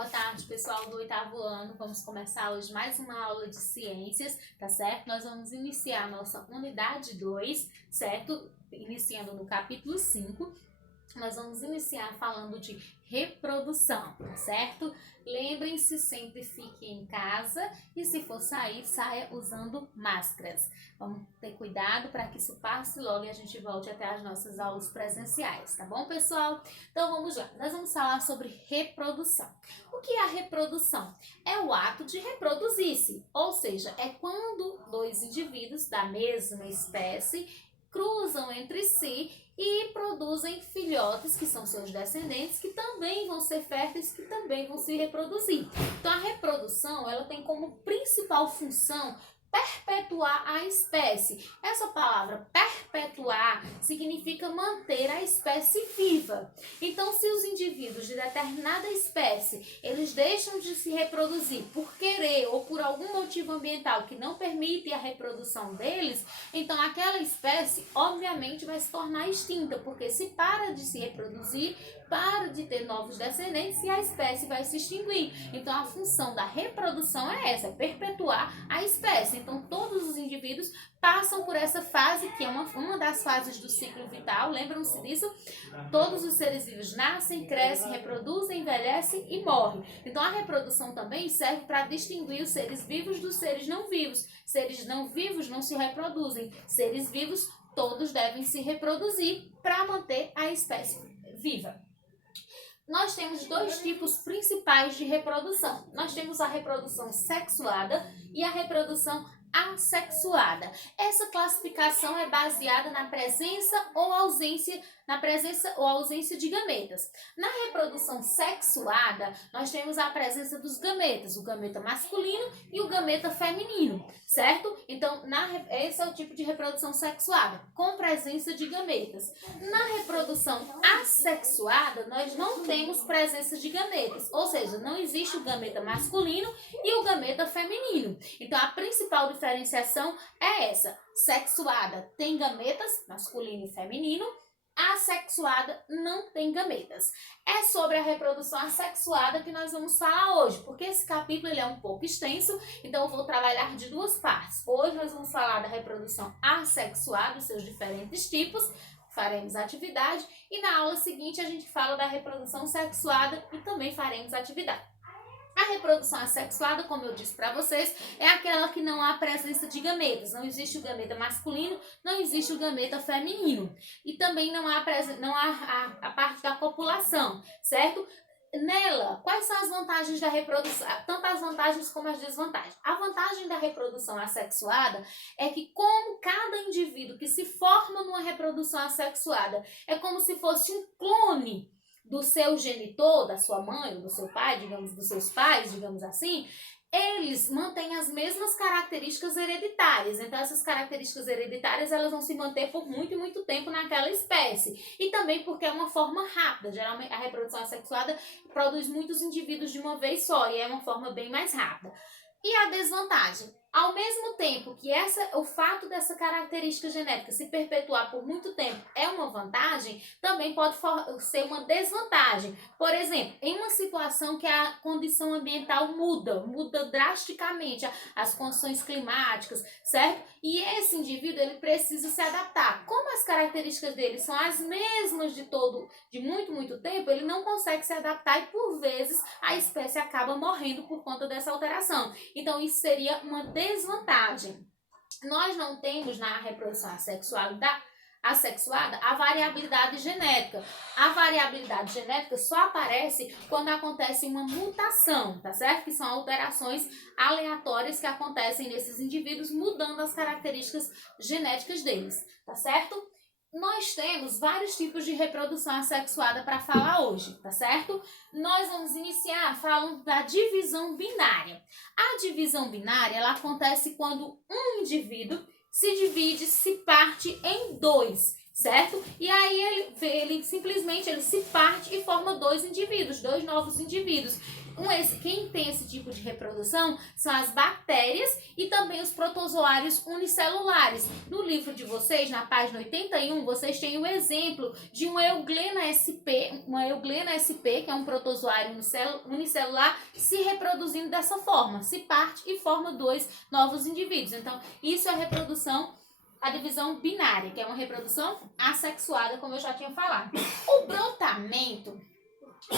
Boa tarde, pessoal do 8º ano. Vamos começar hoje mais uma aula de ciências, tá certo? Nós vamos iniciar a nossa unidade 2, certo? Iniciando no capítulo 5. Nós vamos iniciar falando de reprodução, tá certo? Lembrem-se, sempre fiquem em casa e se for sair, saia usando máscaras. Vamos ter cuidado para que isso passe logo e a gente volte até as nossas aulas presenciais, tá bom, pessoal? Então vamos lá, nós vamos falar sobre reprodução. O que é a reprodução? É o ato de reproduzir-se, ou seja, é quando dois indivíduos da mesma espécie cruzam entre si e produzem filhotes, que são seus descendentes, que também vão ser férteis, que também vão se reproduzir. Então, a reprodução, ela tem como principal função perpetuar a espécie. Essa palavra perpetuar significa manter a espécie viva. Então, se os indivíduos de determinada espécie, eles deixam de se reproduzir por querer ou por algum motivo ambiental que não permite a reprodução deles, então aquela espécie, obviamente, vai se tornar extinta, porque se para de se reproduzir, para de ter novos descendentes e a espécie vai se extinguir. Então, a função da reprodução é essa, perpetuar a espécie. Então, todos os indivíduos passam por essa fase, que é uma das fases do ciclo vital, lembram-se disso? Todos os seres vivos nascem, crescem, reproduzem, envelhecem e morrem. Então, a reprodução também serve para distinguir os seres vivos dos seres não vivos. Seres não vivos não se reproduzem. Seres vivos, todos devem se reproduzir para manter a espécie viva. Nós temos dois tipos principais de reprodução. Nós temos a reprodução sexuada e a reprodução assexuada. Essa classificação é baseada na presença ou ausência de gametas. Na reprodução sexuada, nós temos a presença dos gametas, o gameta masculino e o gameta feminino, certo? Então, esse é o tipo de reprodução sexuada, com presença de gametas. Na reprodução assexuada, nós não temos presença de gametas, ou seja, não existe o gameta masculino e o gameta feminino. Então, a principal diferenciação é essa. Sexuada tem gametas, masculino e feminino. Assexuada não tem gametas. É sobre a reprodução assexuada que nós vamos falar hoje, porque esse capítulo ele é um pouco extenso, então eu vou trabalhar de duas partes. Hoje nós vamos falar da reprodução assexuada, os seus diferentes tipos, faremos atividade, e na aula seguinte a gente fala da reprodução sexuada e também faremos atividade. A reprodução assexuada, como eu disse para vocês, é aquela que não há presença de gametas. Não existe o gameta masculino, não existe o gameta feminino. E também não há a parte da copulação, certo? Nela, quais são as vantagens da reprodução? Tanto as vantagens como as desvantagens. A vantagem da reprodução assexuada é que, como cada indivíduo que se forma numa reprodução assexuada é como se fosse um clone do seu genitor, da sua mãe ou do seu pai, digamos, dos seus pais, digamos assim, eles mantêm as mesmas características hereditárias. Então, essas características hereditárias, elas vão se manter por muito e muito tempo naquela espécie. E também porque é uma forma rápida. Geralmente, a reprodução assexuada produz muitos indivíduos de uma vez só e é uma forma bem mais rápida. E a desvantagem? Ao mesmo tempo que o fato dessa característica genética se perpetuar por muito tempo é uma vantagem, também pode ser uma desvantagem. Por exemplo, em uma situação que a condição ambiental muda drasticamente, as condições climáticas, certo? E esse indivíduo ele precisa se adaptar. Como as características dele são as mesmas de muito tempo, ele não consegue se adaptar e por vezes a espécie acaba morrendo por conta dessa alteração. Então isso seria uma desvantagem. Nós não temos na reprodução assexuada a variabilidade genética. A variabilidade genética só aparece quando acontece uma mutação, tá certo? Que são alterações aleatórias que acontecem nesses indivíduos, mudando as características genéticas deles, tá certo? Nós temos vários tipos de reprodução assexuada para falar hoje, tá certo? Nós vamos iniciar falando da divisão binária. A divisão binária, ela acontece quando um indivíduo se divide, se parte em dois, certo? E aí ele simplesmente se parte e forma dois indivíduos, dois novos indivíduos. Quem tem esse tipo de reprodução são as bactérias e também os protozoários unicelulares. No livro de vocês, na página 81, vocês têm o exemplo de uma Euglena sp, que é um protozoário unicelular, se reproduzindo dessa forma, se parte e forma 2 novos indivíduos. Então, isso é a divisão binária, que é uma reprodução assexuada, como eu já tinha falado. O brotamento,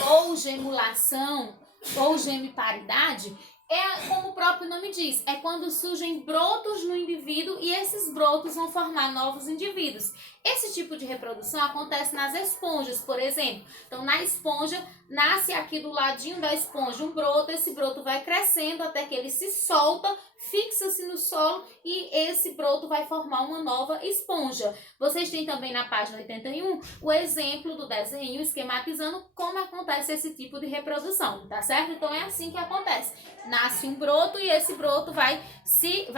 ou gemulação, ou gemiparidade, é como o próprio nome diz, é quando surgem brotos no indivíduo e esses brotos vão formar novos indivíduos. Esse tipo de reprodução acontece nas esponjas, por exemplo. Então, na esponja, nasce aqui do ladinho da esponja um broto, esse broto vai crescendo até que ele se solta, fixa-se no solo e esse broto vai formar uma nova esponja. Vocês têm também na página 81 o exemplo do desenho esquematizando como acontece esse tipo de reprodução, tá certo? Então, é assim que acontece. Nasce um broto e esse broto vai se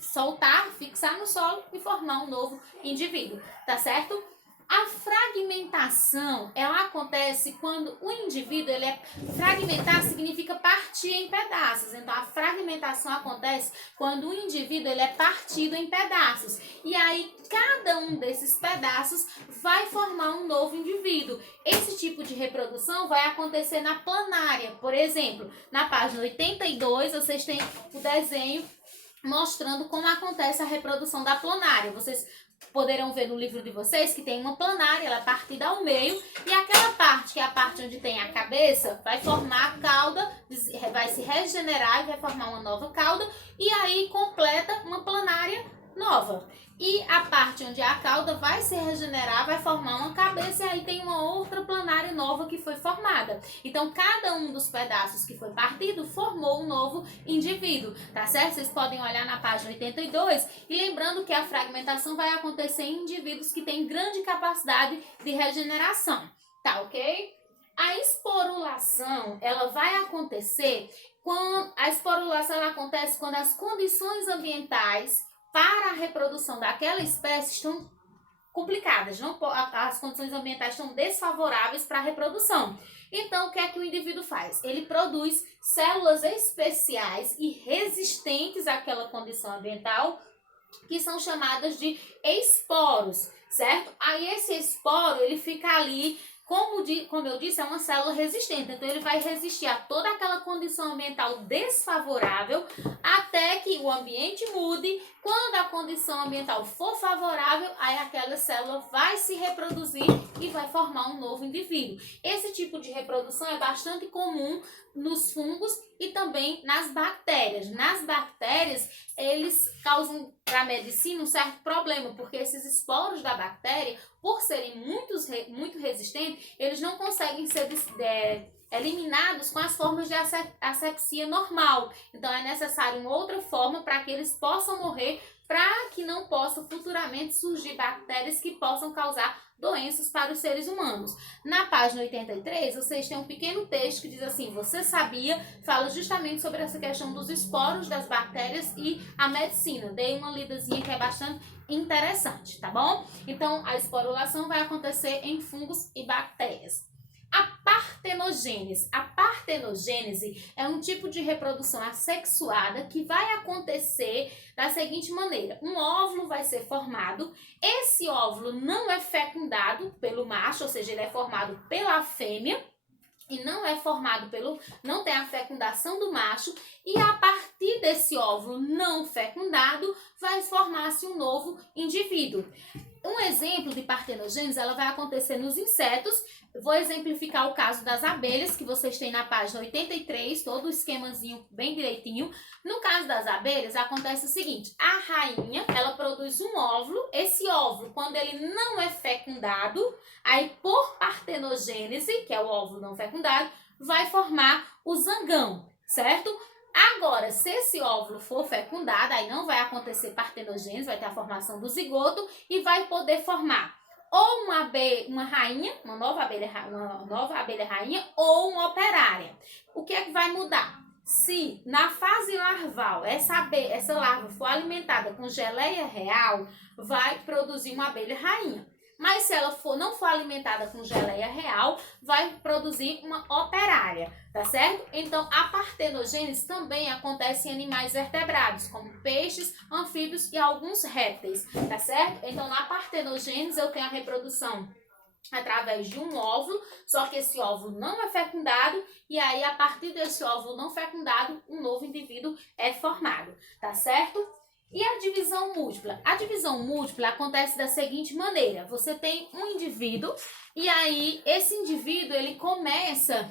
soltar, fixar no solo e formar um novo indivíduo, tá certo? A fragmentação, ela acontece quando o indivíduo, fragmentar significa partir em pedaços. Então, a fragmentação acontece quando o indivíduo é partido em pedaços. E aí, cada um desses pedaços vai formar um novo indivíduo. Esse tipo de reprodução vai acontecer na planária. Por exemplo, na página 82, vocês têm o desenho mostrando como acontece a reprodução da planária. Vocês poderão ver no livro de vocês que tem uma planária, ela é partida ao meio, e aquela parte, que é a parte onde tem a cabeça, vai formar a cauda, vai se regenerar e vai formar uma nova cauda, e aí completa uma planária nova. E a parte onde a cauda vai se regenerar, vai formar uma cabeça, e aí tem uma outra planária nova que foi formada. Então, cada um dos pedaços que foi partido formou um novo indivíduo, tá certo? Vocês podem olhar na página 82, e lembrando que a fragmentação vai acontecer em indivíduos que têm grande capacidade de regeneração, tá ok? A esporulação, ela vai acontecer ela acontece quando as condições ambientais para a reprodução daquela espécie estão complicadas, as condições ambientais estão desfavoráveis para a reprodução. Então, o que é que o indivíduo faz? Ele produz células especiais e resistentes àquela condição ambiental, que são chamadas de esporos, certo? Aí esse esporo, ele fica ali, como eu disse, é uma célula resistente. Então, ele vai resistir a toda aquela condição ambiental desfavorável até que o ambiente mude. Quando a condição ambiental for favorável, aí aquela célula vai se reproduzir e vai formar um novo indivíduo. Esse tipo de reprodução é bastante comum nos fungos e também nas bactérias. Nas bactérias, eles causam para a medicina um certo problema, porque esses esporos da bactéria, por serem muito resistentes, eles não conseguem ser eliminados com as formas de asepsia normal. Então, é necessário uma outra forma para que eles possam morrer, para que não possam futuramente surgir bactérias que possam causar doenças para os seres humanos. Na página 83, vocês têm um pequeno texto que diz assim: você sabia? Fala justamente sobre essa questão dos esporos das bactérias e a medicina. Dei uma lidazinha que é bastante interessante, tá bom? Então, a esporulação vai acontecer em fungos e bactérias. A partenogênese. A partenogênese é um tipo de reprodução assexuada que vai acontecer da seguinte maneira: um óvulo vai ser formado, esse óvulo não é fecundado pelo macho, ou seja, ele é formado pela fêmea, e não tem a fecundação do macho, e a partir desse óvulo não fecundado vai formar-se um novo indivíduo. Um exemplo de partenogênese, ela vai acontecer nos insetos. Vou exemplificar o caso das abelhas, que vocês têm na página 83, todo o esquemazinho bem direitinho. No caso das abelhas, acontece o seguinte: a rainha, ela produz um óvulo. Esse óvulo, quando ele não é fecundado, aí por partenogênese, que é o óvulo não fecundado, vai formar o zangão, certo? Agora, se esse óvulo for fecundado, aí não vai acontecer partenogênese, vai ter a formação do zigoto e vai poder formar ou uma rainha, uma nova abelha rainha, ou uma operária. O que é que vai mudar? Se na fase larval essa larva for alimentada com geleia real, vai produzir uma abelha rainha. Mas se ela não for alimentada com geleia real, vai produzir uma operária, tá certo? Então, a partenogênese também acontece em animais vertebrados, como peixes, anfíbios e alguns répteis, tá certo? Então, na partenogênese, eu tenho a reprodução através de um óvulo, só que esse óvulo não é fecundado, e aí, a partir desse óvulo não fecundado, um novo indivíduo é formado, tá certo? E a divisão múltipla? A divisão múltipla acontece da seguinte maneira: você tem um indivíduo, e aí esse indivíduo ele começa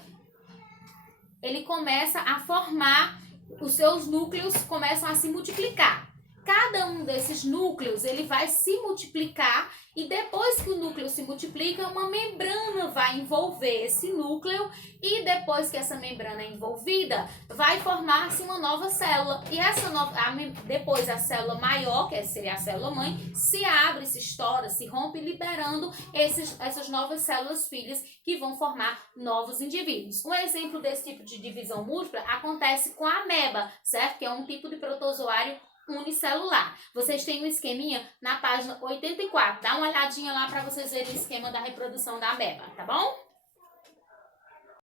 a formar, os seus núcleos começam a se multiplicar. Cada um desses núcleos ele vai se multiplicar, e depois que o núcleo se multiplica, uma membrana vai envolver esse núcleo, e depois que essa membrana é envolvida, vai formar-se uma nova célula. E essa depois a célula maior, que seria a célula mãe, se abre, se estoura, se rompe, liberando essas novas células filhas que vão formar novos indivíduos. Um exemplo desse tipo de divisão múltipla acontece com a ameba, certo? Que é um tipo de protozoário unicelular. Vocês têm um esqueminha na página 84. Dá uma olhadinha lá para vocês verem o esquema da reprodução da ameba, tá bom?